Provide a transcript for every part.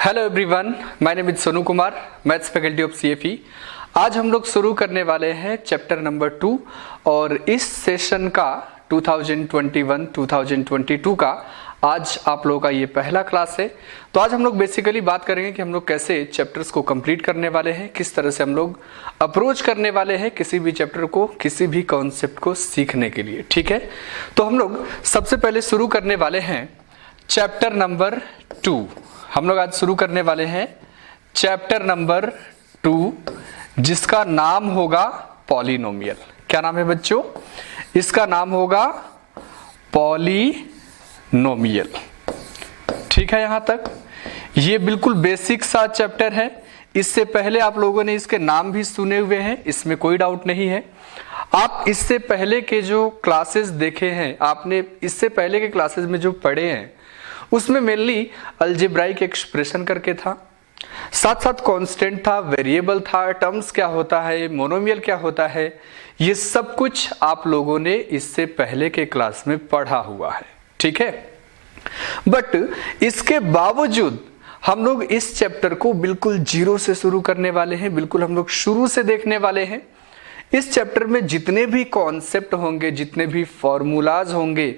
Hello everyone, my name is Sonu Kumar, maths faculty of CFE. आज हम लोग शुरू करने वाले हैं चैप्टर नंबर 2 और इस सेशन का 2021-2022 का आज आप लोगों का ये पहला क्लास है। तो आज हम लोग बेसिकली बात करेंगे कि हम लोग कैसे चैप्टर्स को कंप्लीट करने वाले हैं, किस तरह से हम लोग अप्रोच करने वाले हैं किसी भी चैप्टर को, किसी भी कॉन्सेप्ट को सीखने के लिए। ठीक है, तो हम लोग सबसे पहले शुरू करने वाले हैं चैप्टर नंबर 2। हम लोग आज शुरू करने वाले हैं चैप्टर नंबर 2 जिसका नाम होगा पॉलिनोमियल। क्या नाम है बच्चों? इसका नाम होगा पॉलिनोमियल। ठीक है, यहां तक ये बिल्कुल बेसिक सा चैप्टर है। इससे पहले आप लोगों ने इसके नाम भी सुने हुए हैं, इसमें कोई डाउट नहीं है। आप इससे पहले के जो क्लासेस देखे हैं, आपने इससे पहले के क्लासेस में जो पढ़े हैं उसमें मेनली अलजेब्राइक एक्सप्रेशन करके था, साथ साथ कांस्टेंट था, वेरिएबल था, टर्म्स क्या होता है, मोनोमियल क्या होता है, ये सब कुछ आप लोगों ने इससे पहले के क्लास में पढ़ा हुआ है। ठीक है, बट इसके बावजूद हम लोग इस चैप्टर को बिल्कुल जीरो से शुरू करने वाले हैं, बिल्कुल हम लोग शुरू से देखने वाले हैं। इस चैप्टर में जितने भी कॉन्सेप्ट होंगे, जितने भी फॉर्मूलाज होंगे,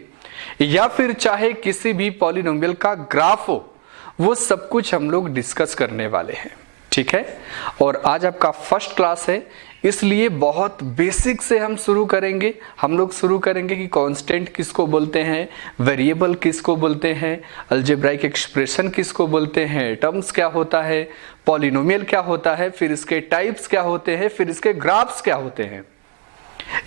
या फिर चाहे किसी भी पॉलिनोमियल का ग्राफ हो, वो सब कुछ हम लोग डिस्कस करने वाले हैं। ठीक है, और आज आपका फर्स्ट क्लास है, इसलिए बहुत बेसिक से हम शुरू करेंगे। हम लोग शुरू करेंगे कि कांस्टेंट किसको बोलते हैं, वेरिएबल किसको बोलते हैं, अलजेब्राइक एक्सप्रेशन किसको बोलते हैं, टर्म्स क्या होता है, पॉलिनोमियल क्या होता है, फिर इसके टाइप्स क्या होते हैं, फिर इसके ग्राफ्स क्या होते हैं।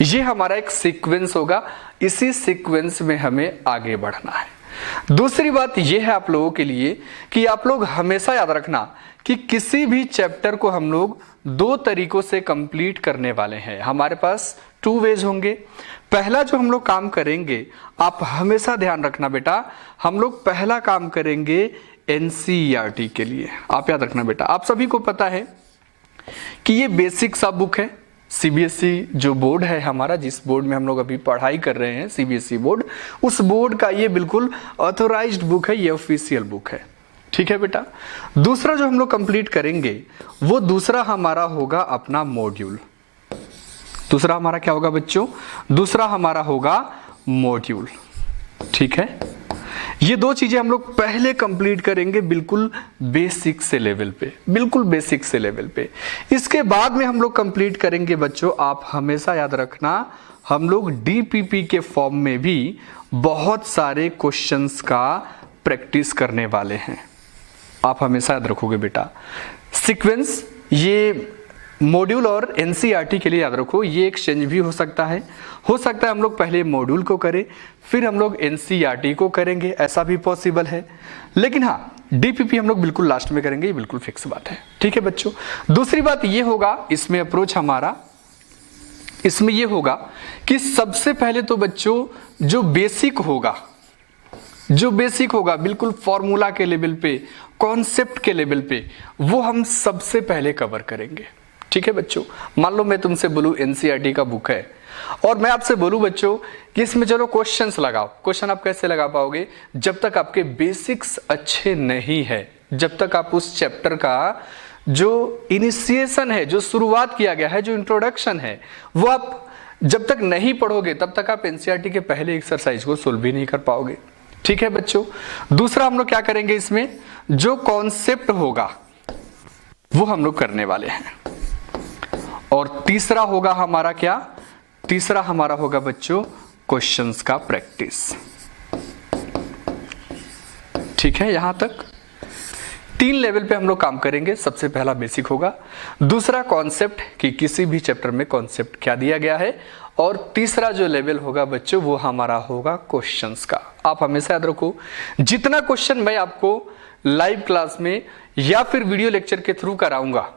ये हमारा एक सीक्वेंस होगा, इसी सीक्वेंस में हमें आगे बढ़ना है। दूसरी बात यह है आप लोगों के लिए कि आप लोग हमेशा याद रखना कि किसी भी चैप्टर को हम लोग दो तरीकों से कंप्लीट करने वाले हैं। हमारे पास 2 वेज होंगे। पहला जो हम लोग काम करेंगे, आप हमेशा ध्यान रखना बेटा, हम लोग पहला काम करेंगे एनसीईआरटी के लिए। आप याद रखना बेटा, आप सभी को पता है कि ये बेसिक सा बुक है। सीबीएसई जो बोर्ड है हमारा, जिस बोर्ड में हम लोग अभी पढ़ाई कर रहे हैं, सीबीएसई बोर्ड, उस बोर्ड का ये बिल्कुल ऑथोराइज्ड बुक है, ये ऑफिशियल बुक है। ठीक है बेटा, दूसरा जो हम लोग कंप्लीट करेंगे वो दूसरा हमारा होगा अपना मॉड्यूल। दूसरा हमारा क्या होगा बच्चों? दूसरा हमारा होगा मॉड्यूल। ठीक है, ये दो चीजें हम लोग पहले कंप्लीट करेंगे बिल्कुल बेसिक से लेवल पे, बिल्कुल बेसिक से लेवल पे। इसके बाद में हम लोग कंप्लीट करेंगे बच्चों, आप हमेशा याद रखना, हम लोग डीपीपी के फॉर्म में भी बहुत सारे क्वेश्चंस का प्रैक्टिस करने वाले हैं। आप हमेशा याद रखोगे बेटा सीक्वेंस, ये मॉड्यूल और एनसीईआरटी के लिए याद रखो, ये एक्सचेंज भी हो सकता है हम लोग पहले मॉड्यूल को करें फिर हम लोग एनसीईआरटी को करेंगे, ऐसा भी पॉसिबल है। लेकिन हाँ, डीपीपी हम लोग बिल्कुल लास्ट में करेंगे, ये बिल्कुल फिक्स बात है। ठीक है बच्चों, दूसरी बात ये होगा इसमें अप्रोच हमारा, इसमें ये होगा कि सबसे पहले तो बच्चों जो बेसिक होगा बिल्कुल फॉर्मूला के लेवल पे, कॉन्सेप्ट के लेवल पे, वो हम सबसे पहले कवर करेंगे। ठीक है बच्चों, मान लो मैं तुमसे बोलूं एनसीईआरटी का बुक है और मैं आपसे बोलूं बच्चों कि इसमें चलो क्वेश्चंस लगाओ। क्वेश्चन आप कैसे लगा पाओगे? जब तक आपके बेसिक्स अच्छे नहीं है, जब तक आप उस चैप्टर का जो इनिशिएशन है, जो शुरुआत किया गया है, जो इंट्रोडक्शन है, वो आप जब तक नहीं पढ़ोगे तब तक आप एनसीईआरटी के पहले एक्सरसाइज को सोल्व भी नहीं कर पाओगे। ठीक है बच्चों, दूसरा हम लोग क्या करेंगे, इसमें जो कॉन्सेप्ट होगा वो हम लोग करने वाले हैं। और तीसरा होगा हमारा क्या? तीसरा हमारा होगा बच्चों क्वेश्चंस का प्रैक्टिस। ठीक है, यहां तक 3 लेवल पे हम लोग काम करेंगे। सबसे पहला बेसिक होगा, दूसरा कॉन्सेप्ट कि किसी भी चैप्टर में कॉन्सेप्ट क्या दिया गया है, और तीसरा जो लेवल होगा बच्चों वो हमारा होगा क्वेश्चंस का। आप हमेशा याद रखो, जितना क्वेश्चन मैं आपको लाइव क्लास में या फिर वीडियो लेक्चर के थ्रू कराऊंगा,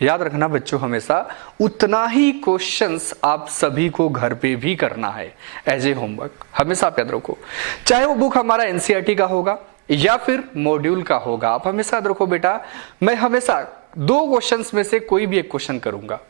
याद रखना बच्चों हमेशा उतना ही क्वेश्चंस आप सभी को घर पे भी करना है एज ए होमवर्क। हमेशा आप याद रखो, चाहे वो बुक हमारा एनसीईआरटी का होगा या फिर मॉड्यूल का होगा, आप हमेशा याद रखो बेटा, मैं हमेशा 2 क्वेश्चंस में से कोई भी एक क्वेश्चन करूंगा।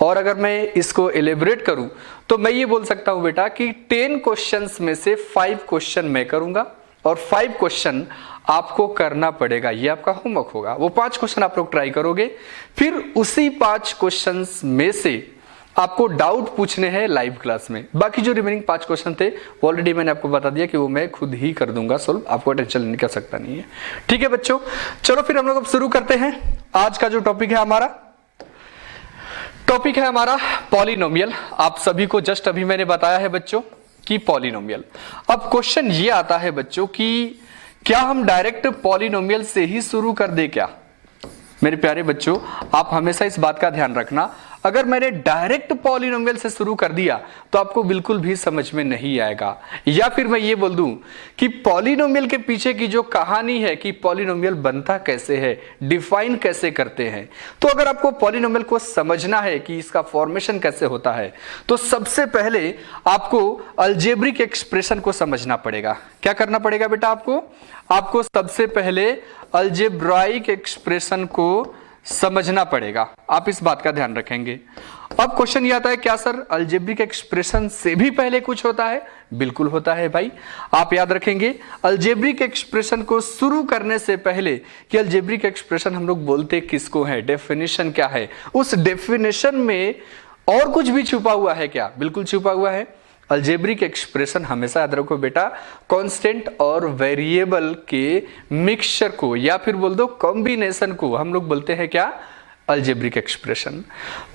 और अगर मैं इसको एलेबोरेट करूं तो मैं ये बोल सकता हूं बेटा कि 10 क्वेश्चंस में से 5 क्वेश्चन मैं करूंगा और 5 क्वेश्चन आपको करना पड़ेगा, ये आपका होमवर्क होगा। वो 5 क्वेश्चन आप लोग ट्राई करोगे, फिर उसी 5 क्वेश्चंस में से आपको डाउट पूछने हैं लाइव क्लास में। बाकी जो रिमेनिंग 5 क्वेश्चन थे ऑलरेडी मैंने आपको बता दिया कि वो मैं खुद ही कर दूंगा सोल्व, आपको टेंशन लेने की आवश्यकता नहीं है। ठीक है बच्चों, चलो फिर हम लोग अब शुरू करते हैं। आज का जो टॉपिक है हमारा पॉलिनोमियल। आप सभी को जस्ट अभी मैंने बताया है बच्चों कि पॉलिनोमियल। अब क्वेश्चन ये आता है बच्चों कि क्या हम डायरेक्ट पॉलिनोमियल से ही शुरू कर दे क्या? मेरे प्यारे बच्चों, आप हमेशा इस बात का ध्यान रखना, अगर मैंने डायरेक्ट पॉलिनोमियल से शुरू कर दिया तो आपको बिल्कुल भी समझ में नहीं आएगा। या फिर मैं ये बोल दूं कि पॉलिनोमियल के पीछे की जो कहानी है कि पॉलिनोमियल बनता कैसे है, डिफाइन कैसे करते हैं, तो अगर आपको पॉलिनोमियल को समझना है कि इसका फॉर्मेशन कैसे होता है, तो सबसे पहले आपको अलजेब्रिक एक्सप्रेशन को समझना पड़ेगा। क्या करना पड़ेगा बेटा? आपको सबसे पहले अलजेब्राइक एक्सप्रेशन को समझना पड़ेगा। आप इस बात का ध्यान रखेंगे। अब क्वेश्चन ये आता है, क्या सर अलजेब्रिक एक्सप्रेशन से भी पहले कुछ होता है? बिल्कुल होता है भाई। आप याद रखेंगे अलजेब्रिक एक्सप्रेशन को शुरू करने से पहले कि अलजेब्रिक एक्सप्रेशन हम लोग बोलते किसको है, डेफिनेशन क्या है, उस डेफिनेशन में और कुछ भी छुपा हुआ है क्या? बिल्कुल छुपा हुआ है। अलजेब्रिक एक्सप्रेशन हमेशा याद रखो बेटा, कांस्टेंट और वेरिएबल के मिक्सचर को या फिर बोल दो कॉम्बिनेशन को हम लोग बोलते हैं क्या? Algebraic expression.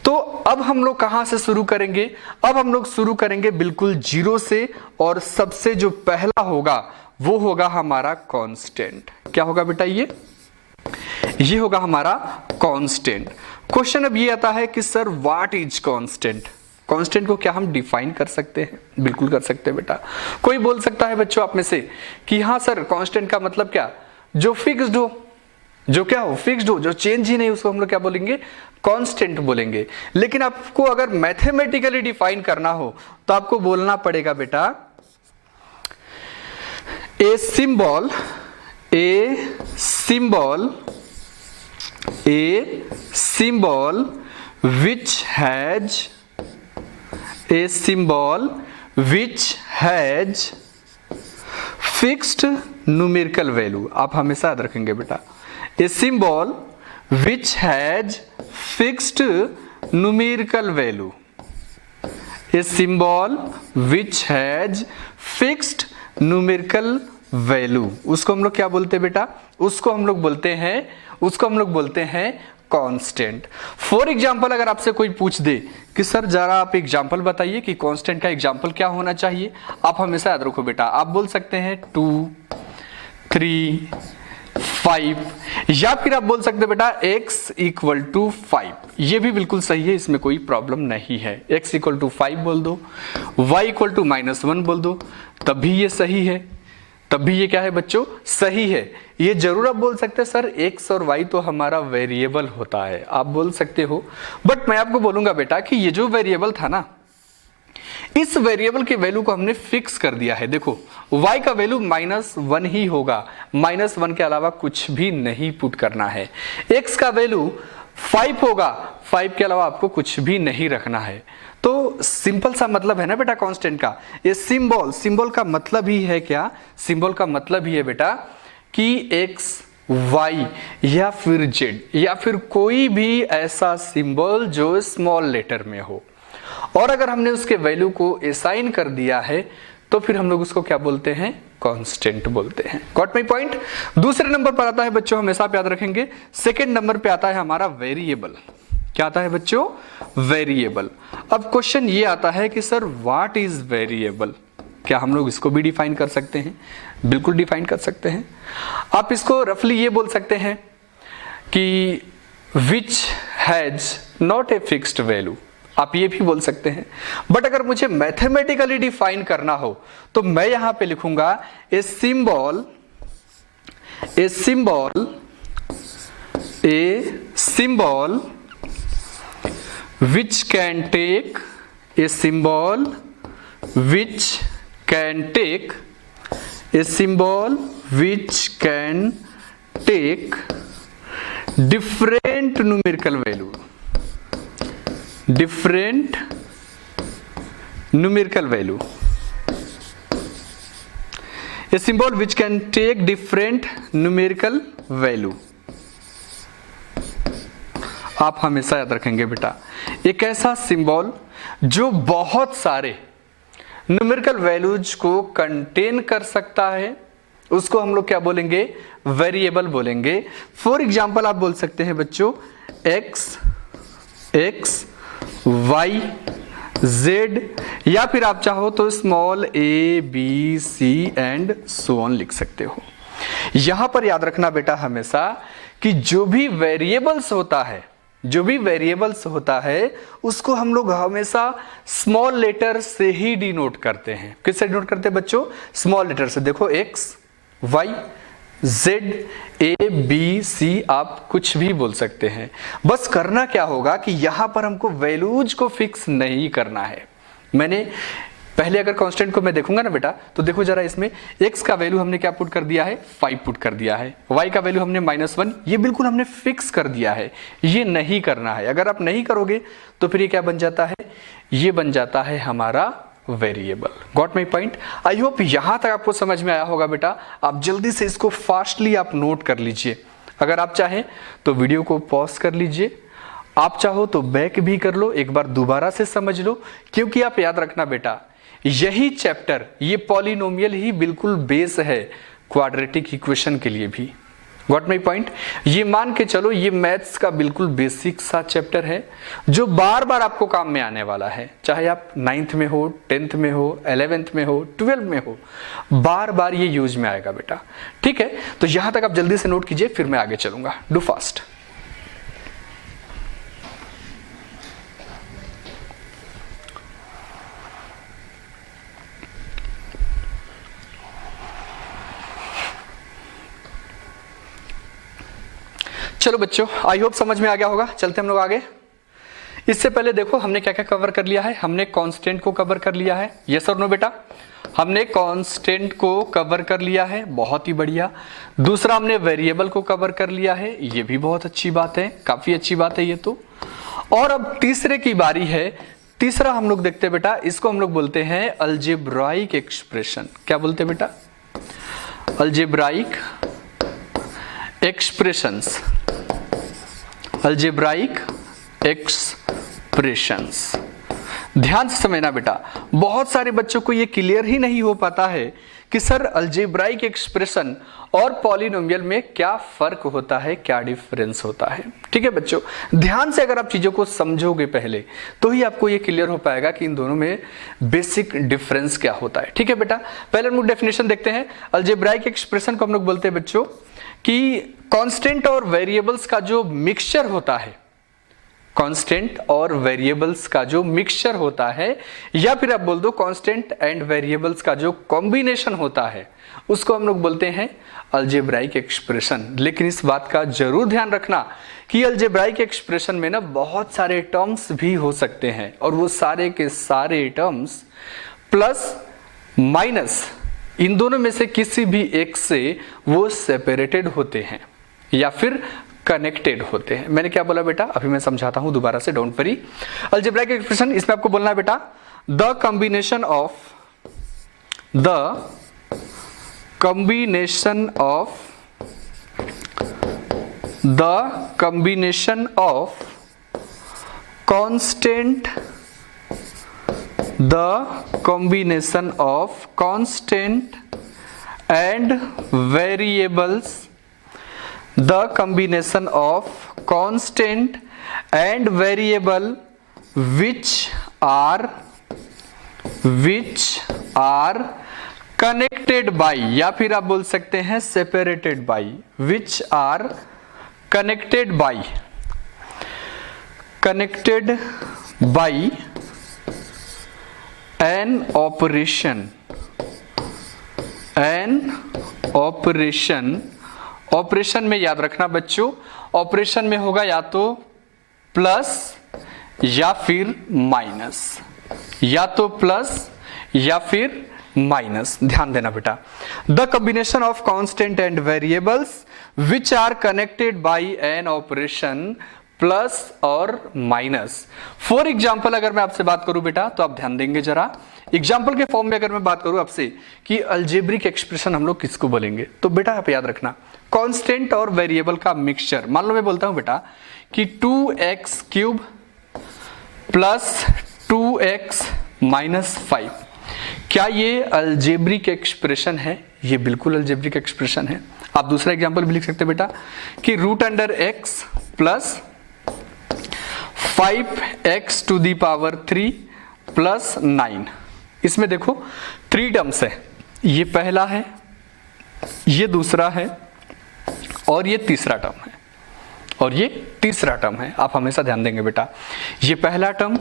तो अब हम लोग कहां से शुरू करेंगे? अब हम लोग शुरू करेंगे बिल्कुल जीरो से, और सबसे जो पहला होगा वो होगा हमारा कांस्टेंट। क्या होगा बेटा? ये होगा हमारा कांस्टेंट। क्वेश्चन अब ये आता है कि sir what is constant? Constant को क्या हम डिफाइन कर सकते हैं? बिल्कुल कर सकते हैं बेटा। कोई बोल सकता है बच्चों आप में से कि हाँ सर कांस्टेंट का मतलब क्या? जो फिक्स्ड हो, जो क्या हो? फिक्स्ड हो, जो चेंज ही नहीं, उसको हम लोग क्या बोलेंगे? कांस्टेंट बोलेंगे। लेकिन आपको अगर मैथमेटिकली डिफाइन करना हो तो आपको बोलना पड़ेगा बेटा ए symbol which has fixed numerical value। आप हमेशा याद रखेंगे बेटा, a symbol which has fixed numerical value, a symbol which has fixed numerical value, उसको हम लोग क्या बोलते हैं बेटा? उसको हम लोग बोलते हैं कांस्टेंट। फॉर एग्जाम्पल अगर आपसे कोई पूछ दे कि सर जरा आप एग्जाम्पल बताइए कि कांस्टेंट का एग्जाम्पल क्या होना चाहिए, आप हमेशा याद रखो बेटा, आप बोल सकते हैं 2, 3, 5, या फिर आप बोल सकते हैं बेटा x = 5। ये भी बिल्कुल सही है, इसमें कोई प्रॉब्लम नहीं है। x = 5 बोल दो, y = -1 बोल दो, तब भी ये सही है, तब भी ये क्या है बच्चों? सही है। ये जरूर आप बोल सकते हैं सर x और y तो हमारा वेरिएबल होता है, आप बोल सकते हो, बट मैं आपको बोलूंगा बेटा कि ये जो वेरिएबल था ना, इस वेरिएबल के वैल्यू को हमने फिक्स कर दिया है। देखो y का वैल्यू -1 ही होगा, -1 के अलावा कुछ भी नहीं पुट करना है। x का वैल्यू 5 होगा, 5 के अलावा आपको कुछ भी नहीं रखना है। तो सिंपल सा मतलब है ना बेटा कांस्टेंट का। ये सिंबल का मतलब ही है क्या? सिंबल का मतलब ही है बेटा कि x, y या फिर z या फिर कोई भी ऐसा सिंबल जो स्मॉल लेटर में हो, और अगर हमने उसके वैल्यू को असाइन कर दिया है तो फिर हम लोग उसको क्या बोलते हैं? कांस्टेंट बोलते हैं। Got my point? दूसरे नंबर पर आता है बच्चों, हमेशा आप याद रखेंगे, सेकंड नंबर पे आता है हमारा वेरिएबल। क्या आता है बच्चों? वेरिएबल। अब क्वेश्चन ये आता है कि सर व्हाट इज वेरिएबल? क्या हम लोग इसको भी डिफाइन कर सकते हैं? बिल्कुल डिफाइन कर सकते हैं। आप इसको रफली ये बोल सकते हैं कि which has not a fixed value, आप ये भी बोल सकते हैं। बट अगर मुझे मैथमेटिकली डिफाइन करना हो तो मैं यहां पे लिखूंगा a symbol which can take a symbol which can take different numerical value, a symbol which can take different numerical value. आप हमेशा याद रखेंगे बेटा, एक ऐसा सिंबल जो बहुत सारे न्यूमेरिकल वैल्यूज को कंटेन कर सकता है, उसको हम लोग क्या बोलेंगे, वेरिएबल बोलेंगे। फॉर एग्जाम्पल आप बोल सकते हैं बच्चों x, y, z, या फिर आप चाहो तो small a, b, c and so on लिख सकते हो। यहां पर याद रखना बेटा हमेशा कि जो भी वेरिएबल्स होता है उसको हम लोग हमेशा स्मॉल लेटर से ही डिनोट करते हैं। किससे डिनोट करते हैं बच्चों, स्मॉल लेटर से। देखो x, y, z, a, b, c आप कुछ भी बोल सकते हैं। बस करना क्या होगा कि यहां पर हमको वैल्यूज को फिक्स नहीं करना है। मैंने पहले अगर कांस्टेंट को मैं देखूंगा ना बेटा, तो देखो जरा इसमें x का वैल्यू हमने क्या पुट कर दिया है, 5 पुट कर दिया है। y का वैल्यू हमने -1, ये बिल्कुल हमने फिक्स कर दिया है। ये नहीं करना है। अगर आप नहीं करोगे तो फिर ये क्या बन जाता है, ये बन जाता है हमारा variable. Got my point? I hope यहां तक आपको समझ में आया होगा बेटा। आप जल्दी से इसको फास्टली आप नोट कर लीजिए। अगर आप चाहें तो वीडियो को पॉज कर लीजिए, आप चाहो तो बैक भी कर लो, एक बार दोबारा से समझ लो। क्योंकि आप याद रखना बेटा, यही चैप्टर, ये पॉलिनोमियल ही बिल्कुल बेस है क्वाड्रेटिक इक्वेशन के लिए भी। Got my point? ये मान के चलो ये मैथ्स का बिल्कुल बेसिक सा चैप्टर है जो बार बार आपको काम में आने वाला है। चाहे आप 9th में हो, 10th में हो, 11th में हो, 12th में हो, बार बार ये यूज में आएगा बेटा। ठीक है, तो यहां तक आप जल्दी से नोट कीजिए, फिर मैं आगे चलूंगा। Do fast. चलो बच्चों, आई होप समझ में आ गया होगा। चलते हम लोग आगे। इससे पहले देखो हमने क्या क्या कवर कर लिया है। हमने कांस्टेंट को कवर कर लिया है, यस और नो बेटा? हमने कांस्टेंट को कवर कर लिया है, बहुत ही बढ़िया। दूसरा हमने वेरिएबल को कवर कर लिया है, ये भी बहुत अच्छी बात है, काफी अच्छी बात है ये तो। और अब तीसरे की बारी है। तीसरा हम लोग देखते हैं बेटा, इसको हम लोग बोलते हैं अलजेब्राइक एक्सप्रेशन। क्या बोलते हैं बेटा? Algebraic expressions. Algebraic expressions. ध्यान से समझना बेटा, बहुत सारे बच्चों को ये क्लियर ही नहीं हो पाता है कि सर अलजेब्राइक एक्सप्रेशन और पॉलिनोमियल में क्या फर्क होता है, क्या डिफरेंस होता है। ठीक है बच्चों, ध्यान से अगर आप चीजों को समझोगे पहले तो ही आपको ये क्लियर हो पाएगा कि इन दोनों में बेसिक डिफरेंस क्या होता है। ठीक है बेटा, पहले हम लोग डेफिनेशन देखते हैं। अलजेब्राइक एक्सप्रेशन को हम लोग बोलते हैं बच्चों कि कांस्टेंट और वेरिएबल्स का जो मिक्सचर होता है, कांस्टेंट और वेरिएबल्स का जो मिक्सचर होता है, या फिर आप बोल दो कांस्टेंट एंड वेरिएबल्स का जो कॉम्बिनेशन होता है, उसको हम लोग बोलते हैं अलजेब्राइक एक्सप्रेशन। लेकिन इस बात का जरूर ध्यान रखना कि अलजेब्राइक एक्सप्रेशन में ना बहुत सारे टर्म्स भी हो सकते हैं, और वो सारे के सारे टर्म्स प्लस माइनस इन दोनों में से किसी भी एक से वो सेपरेटेड होते हैं या फिर कनेक्टेड होते हैं। मैंने क्या बोला बेटा, अभी मैं समझाता हूं दोबारा से, डोंट वरी। अलजेब्राइक एक्सप्रेशन, इसमें आपको बोलना है बेटा the combination of constant and variables, the combination of constant and variable which are connected by, या फिर आप बोल सकते हैं separated by, which are connected by an operation में याद रखना बच्चों, ऑपरेशन में होगा या तो प्लस या फिर माइनस, या तो प्लस या फिर माइनस। ध्यान देना बेटा, the combination of constant and variables which are connected by an operation plus और माइनस। फॉर एग्जाम्पल अगर मैं आपसे बात करूं बेटा, तो आप ध्यान देंगे जरा। एग्जाम्पल के फॉर्म में अगर मैं बात करूं आपसे कि अलजेब्रिक एक्सप्रेशन हम लोग किसको बोलेंगे, तो बेटा आप याद रखना कांस्टेंट और वेरिएबल का मिक्सचर। मान लो मैं बोलता हूं बेटा कि 2x cube plus 2x minus 5, क्या ये अलजेब्रिक एक्सप्रेशन है? ये बिल्कुल अलजेब्रिक एक्सप्रेशन है। आप दूसरा एग्जांपल भी लिख सकते हैं बेटा कि root under x plus 5x to the power 3 plus 9। इसमें देखो 3 टर्म्स है, ये पहला है, ये दूसरा है और ये तीसरा टर्म है, और ये तीसरा टर्म है। आप हमेशा ध्यान देंगे बेटा, ये पहला टर्म,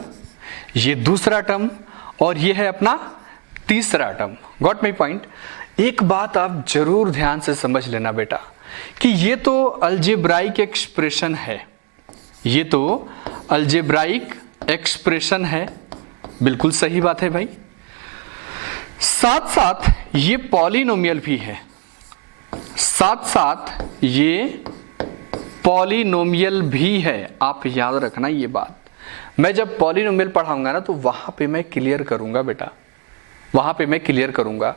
ये दूसरा टर्म और ये है अपना तीसरा टर्म। Got my point? एक बात आप जरूर ध्यान से समझ लेना बेटा कि ये तो अलजेब्राइक एक्सप्रेशन है, ये तो अलजेब्राइक एक्सप्रेशन है, बिल्कुल सही बात है भाई। साथ साथ ये पॉलिनोमियल भी है, साथ साथ ये पॉलिनोमियल भी है। आप याद रखना ये बात, मैं जब पॉलिनोमियल पढ़ाऊंगा ना तो वहां पे मैं क्लियर करूंगा बेटा, वहां पे मैं क्लियर करूंगा।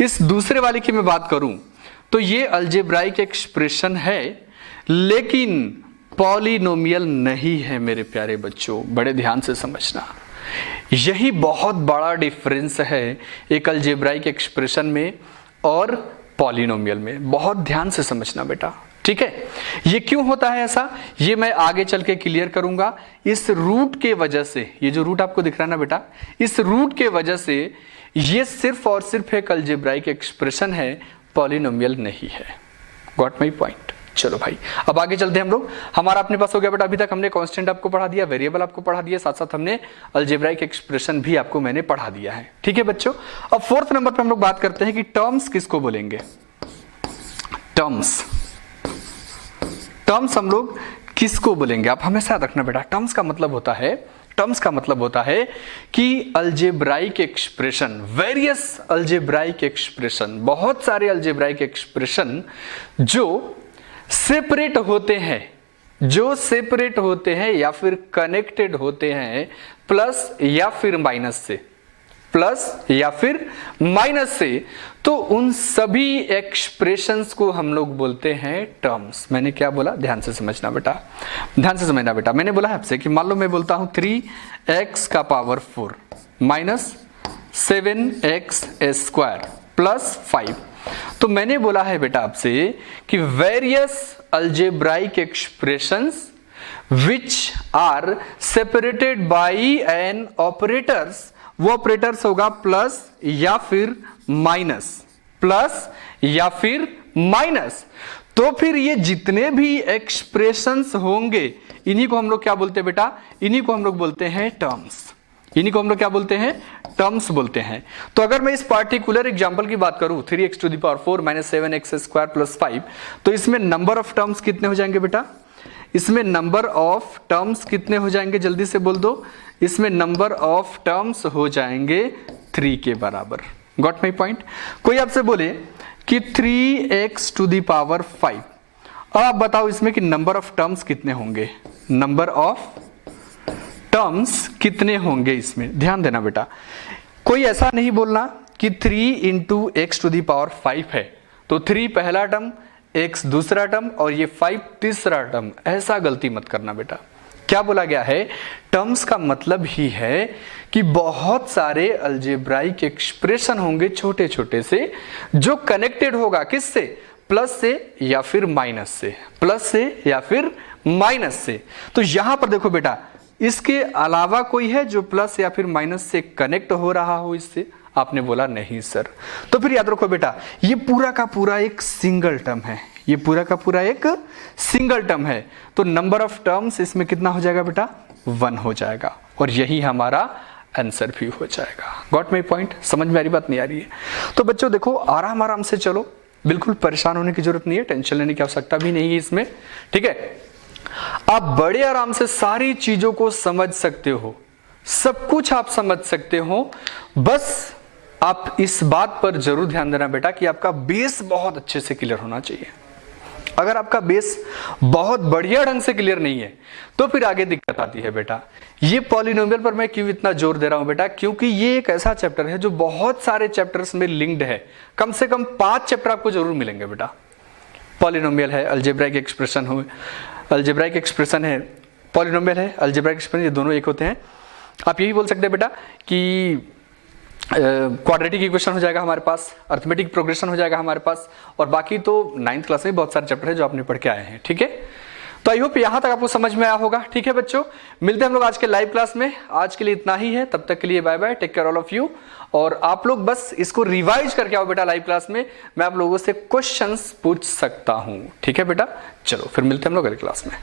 इस दूसरे वाले की मैं बात करूं तो ये अलजेब्राइक एक्सप्रेशन है लेकिन पॉलिनोमियल नहीं है मेरे प्यारे बच्चों, बड़े ध्यान से समझना। यही बहुत बड़ा डिफरेंस है एक अलजेब्राइक एक्सप्रेशन में और पॉलिनोमियल में, बहुत ध्यान से समझना बेटा, ठीक है? ये क्यों होता है ऐसा, ये मैं आगे चल के क्लियर करूंगा। इस रूट के वजह से, ये जो रूट आपको दिख रहा है ना बेटा, इस रूट के वजह से ये सिर्फ और सिर्फ एक अलजेब्राइक एक्सप्रेशन है, पॉलिनोमियल नहीं है। Got my point? चलो भाई अब आगे चलते हैं हम लोग। हमारा अपने पास हो गया बेटा, अभी तक हमने कांस्टेंट आपको पढ़ा दिया, वेरिएबल आपको पढ़ा दिया, साथ साथ हमने अलजेब्राइक एक्सप्रेशन भी आपको मैंने पढ़ा दिया है, ठीक है बच्चों? अब फोर्थ नंबर पे हम लोग बात करते हैं कि टर्म्स किसको बोलेंगे। टर्म्स, टर्म्स हम लोग किसको बोलेंगे? आप हमेशा याद रखना बेटा, टर्म्स का मतलब होता है, टर्म्स का मतलब होता है कि algebraic expression, various algebraic expression, बहुत सारे अलजेब्राइक एक्सप्रेशन जो सेपरेट होते हैं, जो सेपरेट होते हैं या फिर कनेक्टेड होते हैं प्लस या फिर माइनस से, प्लस या फिर माइनस से, तो उन सभी एक्सप्रेशंस को हम लोग बोलते हैं टर्म्स। मैंने क्या बोला, ध्यान से समझना बेटा, ध्यान से समझना बेटा। मैंने बोला आपसे कि मान लो मैं बोलता हूं 3x का power 4 minus 7x square plus 5, तो मैंने बोला है बेटा आपसे कि various algebraic expressions which are separated by an operators, वो ऑपरेटर्स होगा प्लस या फिर माइनस, प्लस या फिर माइनस। तो फिर ये जितने भी एक्सप्रेशंस होंगे इन्हीं को हम लोग क्या बोलते हैं बेटा, इन्हीं को हम लोग बोलते हैं टर्म्स, इन्हीं को हम लोग क्या बोलते हैं, टर्म्स बोलते हैं। तो अगर मैं इस पार्टिकुलर एग्जांपल की बात करूं 3x to the power 4 minus 7x square plus 5, तो इसमें नंबर ऑफ टर्म्स कितने हो जाएंगे बेटा, इसमें नंबर ऑफ टर्म्स कितने हो जाएंगे, जल्दी से बोल दो, इसमें नंबर ऑफ टर्म्स हो जाएंगे 3 के बराबर। Got my point? कोई आपसे बोले कि 3x टू द पावर 5, अब आप बताओ इसमें कि नंबर ऑफ टर्म्स कितने होंगे, नंबर ऑफ टर्म्स कितने होंगे इसमें, ध्यान देना बेटा। कोई ऐसा नहीं बोलना कि 3 into x to the power 5 है तो 3 पहला टर्म, x दूसरा टर्म और ये 5 तीसरा टर्म, ऐसा गलती मत करना बेटा। क्या बोला गया है, टर्म्स का मतलब ही है कि बहुत सारे अलजेब्राइक एक्सप्रेशन होंगे छोटे छोटे से, जो कनेक्टेड होगा किससे, प्लस से या फिर माइनस से, प्लस से या फिर माइनस से। तो यहां पर देखो बेटा, इसके अलावा कोई है जो प्लस या फिर माइनस से कनेक्ट हो रहा हो इससे? आपने बोला नहीं सर। तो फिर याद रखो बेटा, ये पूरा का पूरा एक सिंगल टर्म है, ये पूरा का पूरा एक सिंगल टर्म है, तो नंबर ऑफ टर्म्स इसमें कितना हो जाएगा बेटा, 1 हो जाएगा, और यही हमारा आंसर भी हो जाएगा। Got my point? समझ में आ रही बात, नहीं आ रही है? तो बच्चों देखो, आराम आराम से चलो, बिल्कुल परेशान होने की जरूरत नहीं है, टेंशन लेने की आवश्यकता भी नहीं है इसमें, ठीक है? आप बड़े आराम से सारी चीजों को समझ सकते हो, सब कुछ आप समझ सकते हो, बस आप इस बात पर जरूर ध्यान देना बेटा कि आपका बेस बहुत अच्छे से क्लियर होना चाहिए। अगर आपका बेस बहुत बढ़िया ढंग से क्लियर नहीं है तो फिर आगे दिक्कत आती है बेटा। ये पॉलिनोमियल पर मैं क्यों इतना जोर दे रहा हूं बेटा, क्योंकि ये एक ऐसा चैप्टर है जो बहुत सारे चैप्टर्स में लिंक्ड है। कम से कम 5 चैप्टर आपको जरूर मिलेंगे बेटा। पॉलिनोमियल है, अलजेब्राइक एक्सप्रेशन हो, अलजेब्राइक एक्सप्रेशन है, पॉलिनोमियल है, अलजेब्राइक एक्सप्रेशन, ये दोनों एक होते हैं। आप यही बोल सकते हैं बेटा कि क्वाड्रेटिक इक्वेशन हो जाएगा हमारे पास, अर्थमेटिक प्रोग्रेशन हो जाएगा हमारे पास, और बाकी तो 9th क्लास में बहुत सारे चैप्टर है जो आपने पढ़ के आए हैं। ठीक है, तो आई होप यहां तक आपको समझ में आया होगा। ठीक है बच्चों, मिलते हैं हम लोग आज के लाइव क्लास में। आज के लिए इतना ही है, तब तक के लिए bye bye, take care all of you. और आप लोग बस इसको रिवाइज करके आओ बेटा लाइव क्लास में, मैं आप लोगों से क्वेश्चंस पूछ सकता हूं। ठीक है बेटा, चलो फिर मिलते हैं हम लोग अगली क्लास में।